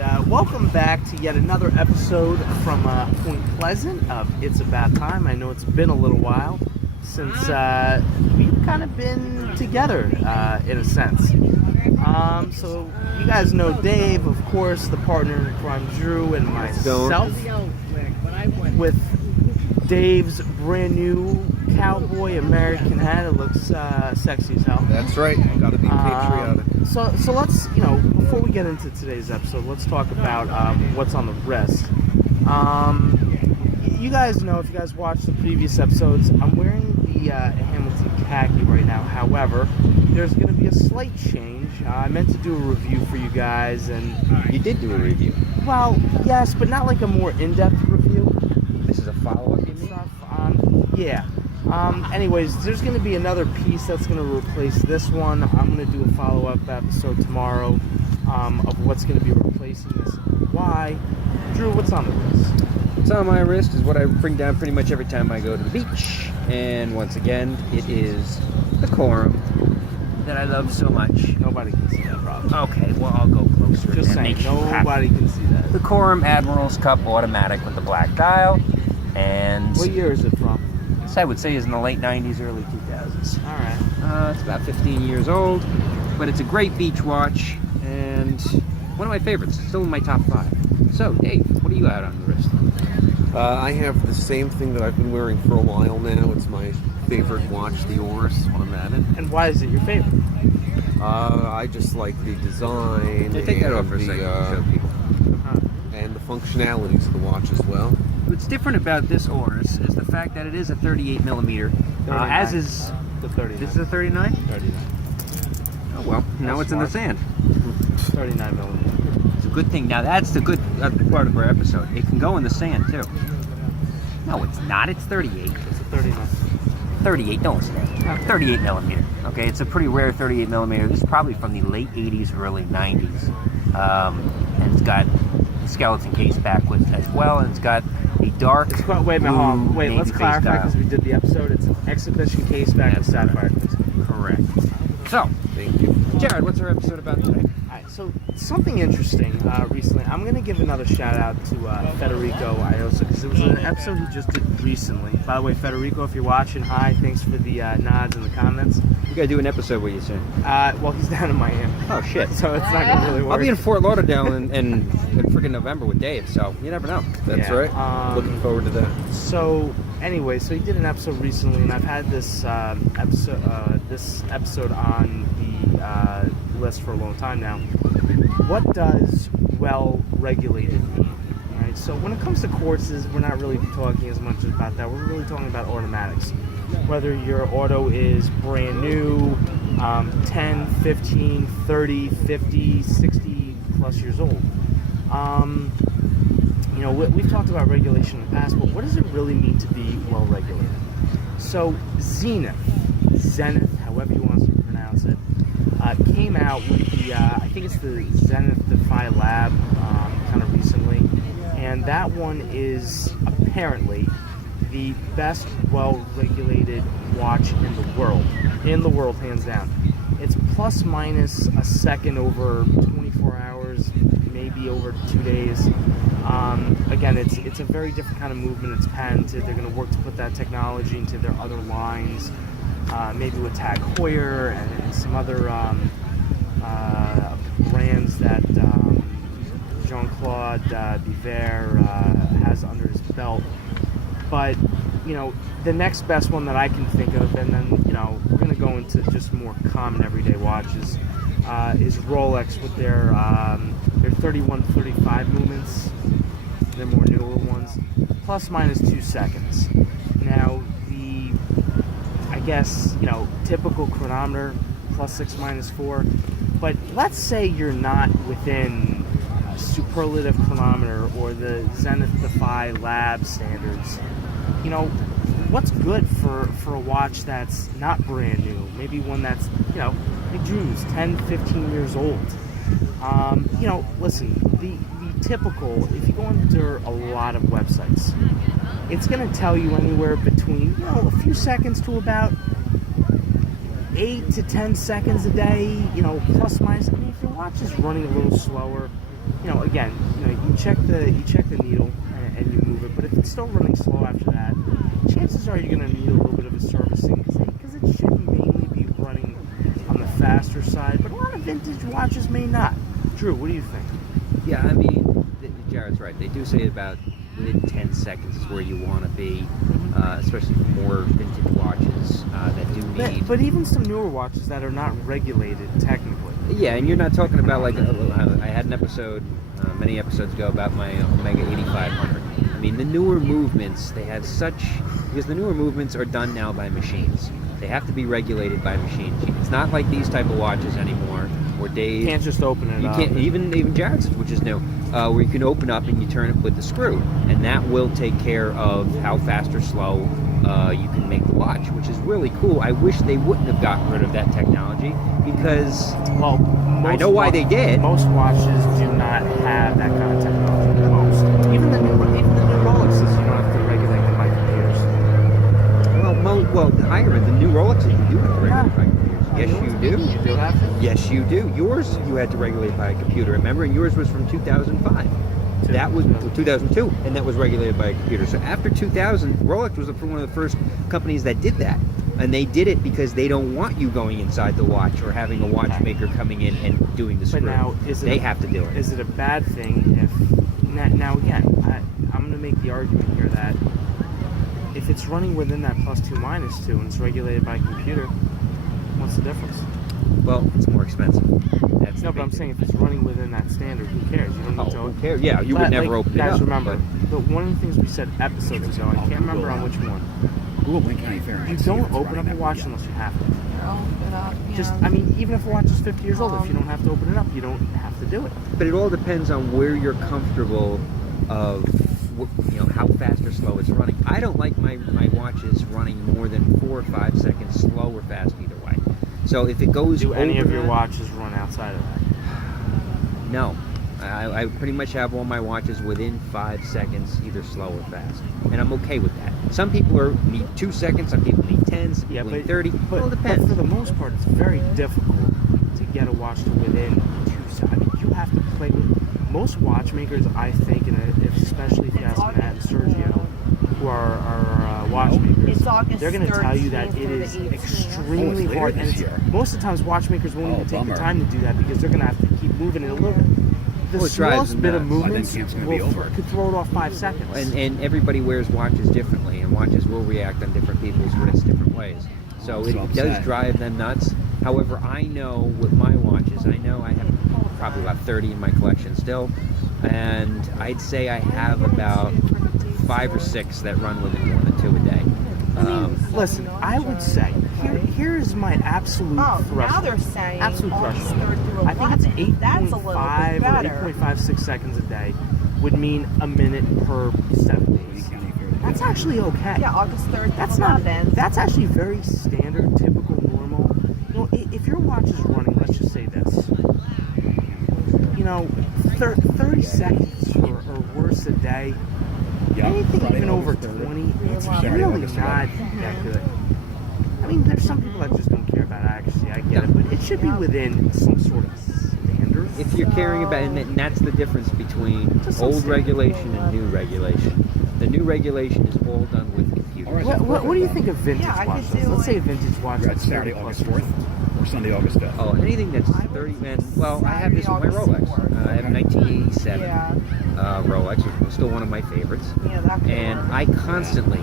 Welcome back to yet another episode from Point Pleasant of It's About Time. I know it's been a little while since we've kind of been together in a sense. So you guys know Dave, of course, the partner in crime, Drew, and myself, with Dave's brand new cowboy American hat. It looks sexy as hell. That's right. Gotta be patriotic. So let's, before we get into today's episode, let's talk about what's on the wrist. You guys know, if you guys watched the previous episodes, I'm wearing the Hamilton khaki right now. However, there's going to be a slight change. I meant to do a review for you guys, and You did do a review. well, yes, but not like a more in-depth review. This is a follow-up, you mean? Stuff. Yeah. Anyways, there's going to be another piece that's going to replace this one. I'm going to do a follow-up episode tomorrow of what's going to be replacing this. Why? Drew, what's on the wrist? What's on my wrist is what I bring down pretty much every time I go to the beach. And once again, it is the Corum that I love so much. Nobody can see that, probably. Okay, well, I'll go closer. Just and saying, make you happy. nobody can see that. The Corum Admiral's Cup Automatic with the black dial. And What year is it from? this I would say is in the late 90s, early 2000s. All right. It's about 15 years old, but it's a great beach watch and one of my favorites. It's still in my top 5. So, Dave, what do you got on the wrist? I have the same thing that I've been wearing for a while now. It's my favorite watch, the Oris automatic. And why is it your favorite? I just like the design. Yeah, take that off for a and second. the, Show people. and the functionalities of the watch as well. What's different about this Oris is the fact that it is a 38 millimeter, as is the 39. this is a 39. 39. Oh well, now That's it's in the smart. sand. 39 millimeter. It's a good thing. Now that's the good part of our episode. It can go in the sand too. No, it's not. It's 38. It's a 39. 38. Don't listen to that. 38 millimeter. Okay, it's a pretty rare 38 millimeter. This is probably from the late 80s, early 90s, and it's got a skeleton case back with as well, and it's got a dark. It's quite, wait a minute, hold on. Wait, navy let's face clarify dial. because we did the episode. It's an exhibition case back with That's sapphire. Correct. So, Thank you. Jared, what's our episode about today? Alright, so something interesting recently. I'm going to give another shout out to Federico Iosa because it was an episode he just did recently. By the way, Federico, if you're watching, hi. Thanks for the nods in the comments. We gotta do an episode where you say, Well, he's down in Miami, oh shit. so it's not going to really work. I'll be in Fort Lauderdale in freaking November with Dave, so you never know. That's Yeah, right. Looking forward to that. So, anyway, so he did an episode recently, and I've had this episode on the list for a long time now. What does well-regulated mean? Right? So when it comes to courses, we're not really talking as much about that. We're really talking about automatics. Whether your auto is brand new, 10, 15, 30, 50, 60 plus years old. We've talked about regulation in the past, but what does it really mean to be well-regulated? So Zenith, however you want to pronounce it, came out with the, I think it's the Zenith Defy Lab, kind of recently, and that one is apparently the best well-regulated watch in the world, hands down. It's plus minus a second over 24 hours, maybe over 2 days. Again, it's a very different kind of movement. It's patented. They're going to work to put that technology into their other lines, maybe with Tag Heuer and some other brands that Jean-Claude Biver has under his belt. But the next best one that I can think of, and then we're going to go into just more common everyday watches, is Rolex with their 31, 35 movements. They're more newer ones, plus minus 2 seconds. Now typical chronometer, plus 6 minus 4. But let's say you're not within superlative chronometer or the Zenith Defy Lab standards. What's good for a watch that's not brand new? Maybe one that's, like Drew's, 10, 15 years old. Listen, the typical, if you go under a lot of websites, it's going to tell you anywhere between, a few seconds to about 8 to 10 seconds a day, plus minus. I mean, if your watch is running a little slower, again, you check the needle and you move it, but if it's still running slow after that, chances are you're going to need a little bit of a servicing because it should mainly be running on the faster side, but a lot of vintage watches may not. Drew, what do you think? Yeah, I mean, Jared's right. They do say about within 10 seconds is where you want to be, especially for more vintage watches that do need. But even some newer watches that are not regulated technically. Yeah, and you're not talking about like I had an episode many episodes ago about my Omega 8500. I mean, the newer movements, they have because the newer movements are done now by machines. They have to be regulated by machines. It's not like these type of watches anymore, where Dave... You can't just open it you up. Can't, even Jared's, which is new, where you can open up and you turn it with the screw. And that will take care of how fast or slow you can make the watch, which is really cool. I wish they wouldn't have gotten rid of that technology, because I know why they did. Most watches do not have that kind of technology. Most. Even the new Rolexes, you don't have to regulate them by computers. Well, the higher end, the new Rolexes, you do have to regulate by computers. Yes, you do. You do have to? Yes, you do. Yours, you had to regulate by a computer. Remember, and yours was from 2005. That was 2002, and that was regulated by a computer. So after 2000, Rolex was one of the first companies that did that. And they did it because they don't want you going inside the watch or having a watchmaker coming in and doing the screw. But now, they have to do it. Is it a bad thing if... Now again, I'm going to make the argument here that if it's running within that +2 -2 and it's regulated by a computer, what's the difference? Well, it's more expensive. That's No, but I'm saying if it's running within that standard, who cares? You don't need to who cares? Yeah, you would never open it up. Guys, remember, but one of the things we said episodes ago, I can't remember on which one. Google Blink County Fair. You don't open up a watch unless you have to. Just, I mean, even if a watch is 50 years old, if you don't have to open it up, you don't have to do it. But it all depends on where you're comfortable of, how fast or slow it's running. I don't like my watches running more than 4 or 5 seconds slow or fast either way. So if it goes Do any over of your that- watches run outside of that? No. I pretty much have all my watches within 5 seconds, either slow or fast. And I'm okay with that. Some people need 2 seconds, some people need 10, some people need 30. It all depends. But for the most part, it's very difficult to get a watch to within 2 seconds. I mean, you have to play with... Most watchmakers, I think, and especially if you ask Matt and Sergio, who are watchmakers, they're going to tell you that it is extremely hard. And most of the times, watchmakers won't even take the time to do that because they're going to have to keep moving it a little bit. The smallest bit of movement could throw it off 5 seconds. And everybody wears watches differently, and watches will react on different people's wrists different ways. So it does drive them nuts. However, I know with my watches, I have probably about 30 in my collection still, and I'd say I have about 5 or 6 that run within more than 2 a day. Listen, I would say here is my absolute threshold. Now they're saying absolute August threshold. 3rd through 11. I think it's 8.5 That's a little bit better. or 8.56 seconds a day would mean a minute per 7 days. That's actually okay. Yeah, August 3rd That's through not. 11. That's actually very standard, typical, normal. If your watch is running, let's just say this. 30 seconds or worse a day. Anything even over 20, it's really not that good. I mean, there's some people that just don't care about accuracy. I get it, but it should be within some sort of standard. If you're caring about, and that's the difference between old regulation and new regulation. The new regulation is all done with computers. What do you think of vintage watches? Let's say a vintage watch That's Saturday, August 4th, or Sunday, August 5th. Oh, anything that's 30, well, I have this with my Rolex. I have a 1987 Rolex, which is still one of my favorites. And I constantly,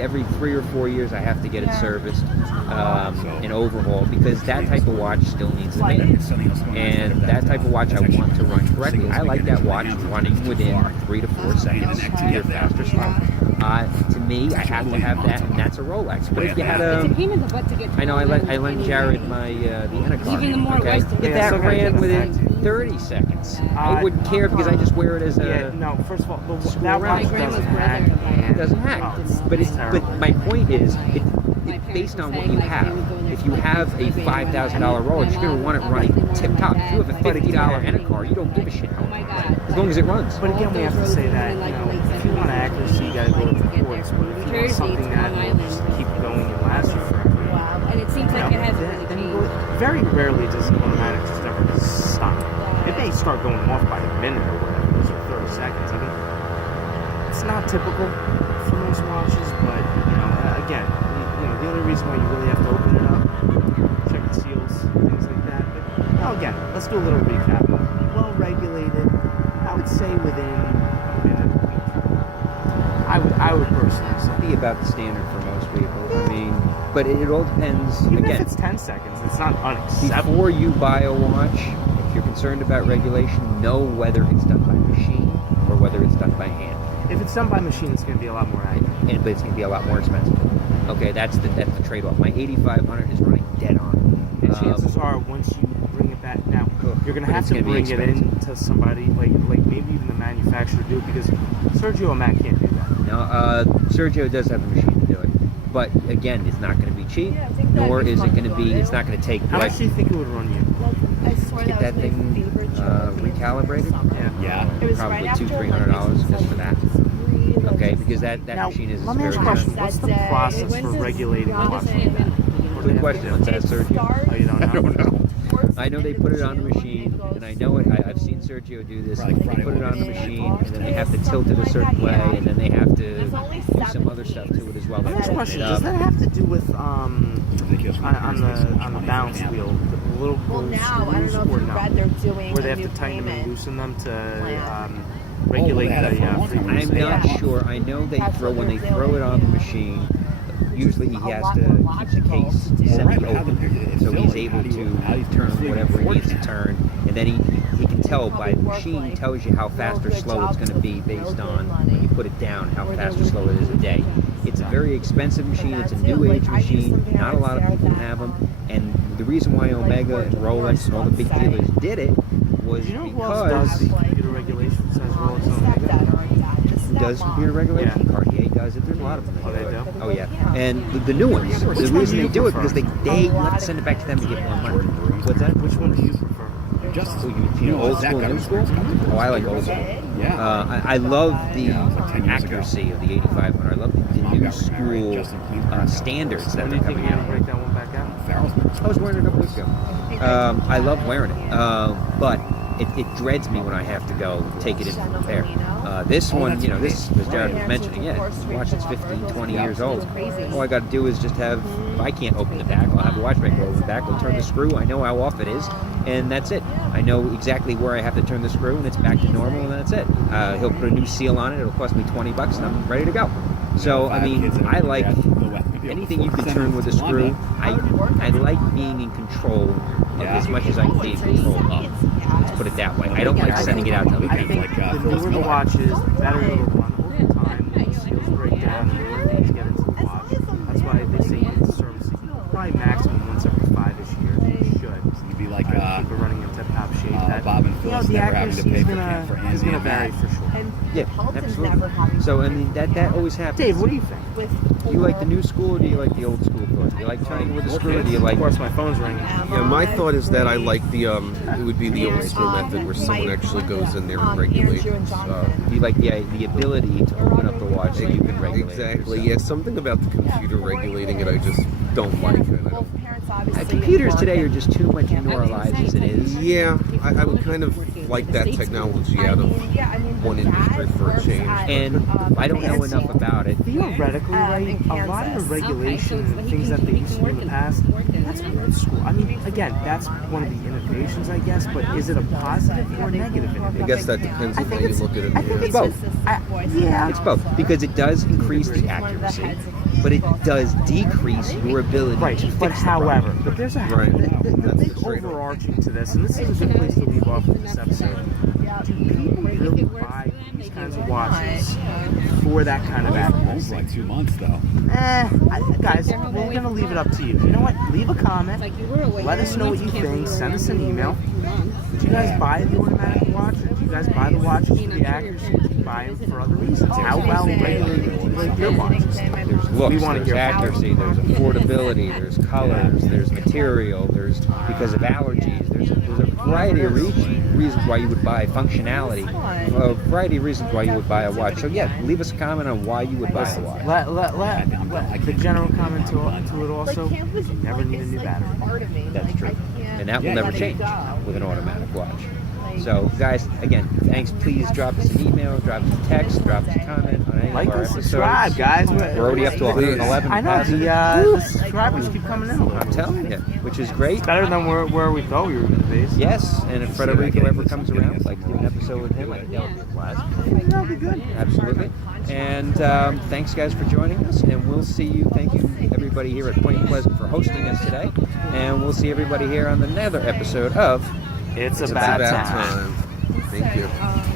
every 3 or 4 years, I have to get it serviced and overhauled, because that type of watch still needs the maintenance. And that type of watch I want to run correctly. I like that watch running within 3 to 4 seconds, either fast or slow. To me, I have to have that, and that's a Rolex. But if you had I know I lent Jared my the Anacar. Even the more Okay, western- if Yeah, that so ran good. within 30 seconds, I wouldn't care because I just wear it as a. Yeah, no. First of all, that around. watch My grandma's doesn't brother hack. had one. It doesn't hack. But my point is, it's based on what you have. If you have a $5,000 Rolex, you're going to want it running tip top. If you have a $50 Anacar, you don't give a shit how Oh my it God. runs, as long as it runs. But again, we have to say that, if you want accuracy, you got to go with reports. But if you want something that will just keep going and last you forever, Wow. And it seems like it has really changed. very rarely does an automatic just ever stop. It may start going off by a minute or whatever, seconds or 30 seconds. I mean, it's not typical for most watches, but again, the only reason why you really have to open it up, check the seals, things like that. But again, let's do a little recap. Well regulated, I would say within a week. I would personally say. Be about the standard for most people. I mean, but it all depends. Even again, if it's 10 seconds, it's not unacceptable. before you buy a watch, if you're concerned about regulation, know whether it's done by machine or whether it's done by hand. If it's done by machine, it's going to be a lot more accurate. But it's going to be a lot more expensive. Okay, that's the trade-off. My 8500 is running dead on. And chances are, once you bring it back, now you're going to but have it's to gonna be bring it expensive. into somebody like maybe even the manufacturer do it, because Sergio and Matt can't do that. Now, Sergio does have a machine to do it, but again, it's not going to be cheap, nor is it going to be. It's not going to take How like much do you think it would run you? I swear get that was my thing favorite trip of the entire recalibrated. summer. Yeah. It was Probably right after $200-300 just for that. Okay, because that Now, machine is let me very ask a question. expensive. What's the That day, process when's for this regulating a Ron watch just like that? saying? What do Good they question. have to Let's do? ask Sergio. Oh, you don't know? I don't know. I know they put it on the machine, and I know it. I've seen Sergio do this. Right, They Friday put it on the morning. machine, and then they have to tilt it a certain way, and then they have to do some other stuff to it as well. My to next tighten question: it Does up. that have to do with Ridiculous. on the balance wheel, the little Well, gold now, I don't screws, know if or you no? read they're doing Where they a have new to tighten them and payment loosen them to plan. regulate they had it for a long the time. I'm frequency? not Yeah. sure. I know they That's throw what when they they're throw it on the doing. machine. Usually he A has lot to more keep the logical case to do. semi-open, so he's able to turn whatever he needs to turn, and then he can tell by the machine tells you how fast or slow it's going to be based on when you put it down, how fast or slow it is a day. It's a very expensive machine. It's a new age machine. Not a lot of people have them, and the reason why Omega and Rolex and all the big dealers did it was Do you know who else does because computer regulation besides Rolex and Omega? who does computer regulation? Cartier does it. There's a lot of them. Oh, they do? Oh yeah, and the new ones. The one reason do they you do it prefer? because they you have to send it back to them to get more money. What's that? Which one do you prefer? Just Oh, you know, old school, new school? Oh, I like old school. Yeah. I love the Yeah, it was like 10 years ago. accuracy of the 8500. I love the new school standards that When do they're you think coming you're gonna out break with. that one back out? Farrell's. I was wearing it a couple weeks ago. I love wearing it, but it dreads me when I have to go take it in for repair. This one, you know, this, as Jared was mentioning, yeah, watch it's 15, 20 years old. All I got to do is just have, if I can't open the back, I'll have a watchmaker open the back, I'll turn the screw, I know how off it is, and that's it. I know exactly where I have to turn the screw, and it's back to normal, and that's it. He'll put a new seal on it, it'll cost me $20, and I'm ready to go. So, I mean, I like anything you can turn with a screw. I like being in control of as much as I can be in control of. Let's put it that way. I don't like sending it out to other I people. think the newer the watch is, the better it'll run over time. When the seals break down and more things get into the watch. That's why they say you need to service it probably maximum once every 5-ish years. You should. You'd be like Keep it running in tip-top shape. Bob and Phyllis the never having to accuracy pay is for gonna hands vary for sure. Yeah, absolutely. So, I mean, that always happens. Dave, what do you think? Do you like the new school or do you like the old school thought? Do you like turning with the screw or do you like... Of course, my phone's ringing. Yeah, my thought is that I like the it would be the old school method where someone actually goes in there and regulates. Do you like the ability to open up the watch so you can regulate Exactly. it Yeah, yourself? something about the computer regulating it, I just don't like it. I don't. Computers today are just too much neuralized as it is. Yeah, I would kind of like that technology out of one industry for a change. And I don't know enough about it. Theoretically, right, a lot of the regulation and things that they used to do in the past, that's old school. I mean, again, that's one of the innovations, I guess, but is it a positive or negative innovation? I guess that depends on how you look at it. I think yeah. it's Both. yeah. It's both. Because it does increase the accuracy, but it does decrease your ability Right, to fix but the however, problem. but there's a Right. the That's big the trade-off. overarching to this, and this is a good place to leave off with this episode. Do people really buy these kinds of watches for that kind of It's accuracy? like 2 months though. Guys, we're gonna leave it up to you. You know what? Leave a comment. Let us know what you think. Send us an email. Did you guys buy the automatic watch, or did you guys buy the watches for the accuracy, or did you buy them for other reasons? How well regulated do you like your watches? There's We looks, wanna there's hear- accuracy, there's affordability, there's colors, there's material, there's because of allergies, there's a variety of reasons why you would buy functionality, a variety of reasons why you would buy a watch. So yeah, leave us a comment on why you would buy a watch. Let the general comment to it also. You never need a new battery. That's true. And that will Yeah, never you change with an automatic watch. So, guys, again, thanks. Please drop us an email, drop us a text, drop us a comment on any Like of our and episodes. subscribe, guys. We're already up to 111 I know passes. the subscribers keep coming in. I'm telling you, which is great. Better than where we thought we were going to be. So. Yes, and if Federico ever comes around, I'd like to do an episode with him. I think that would be a blast. That'll be good. Absolutely. And thanks, guys, for joining us. And we'll see you. Thank you, everybody here at Point Pleasant, for hosting us today. And we'll see everybody here on another episode of It's It's about about time. time. Thank you.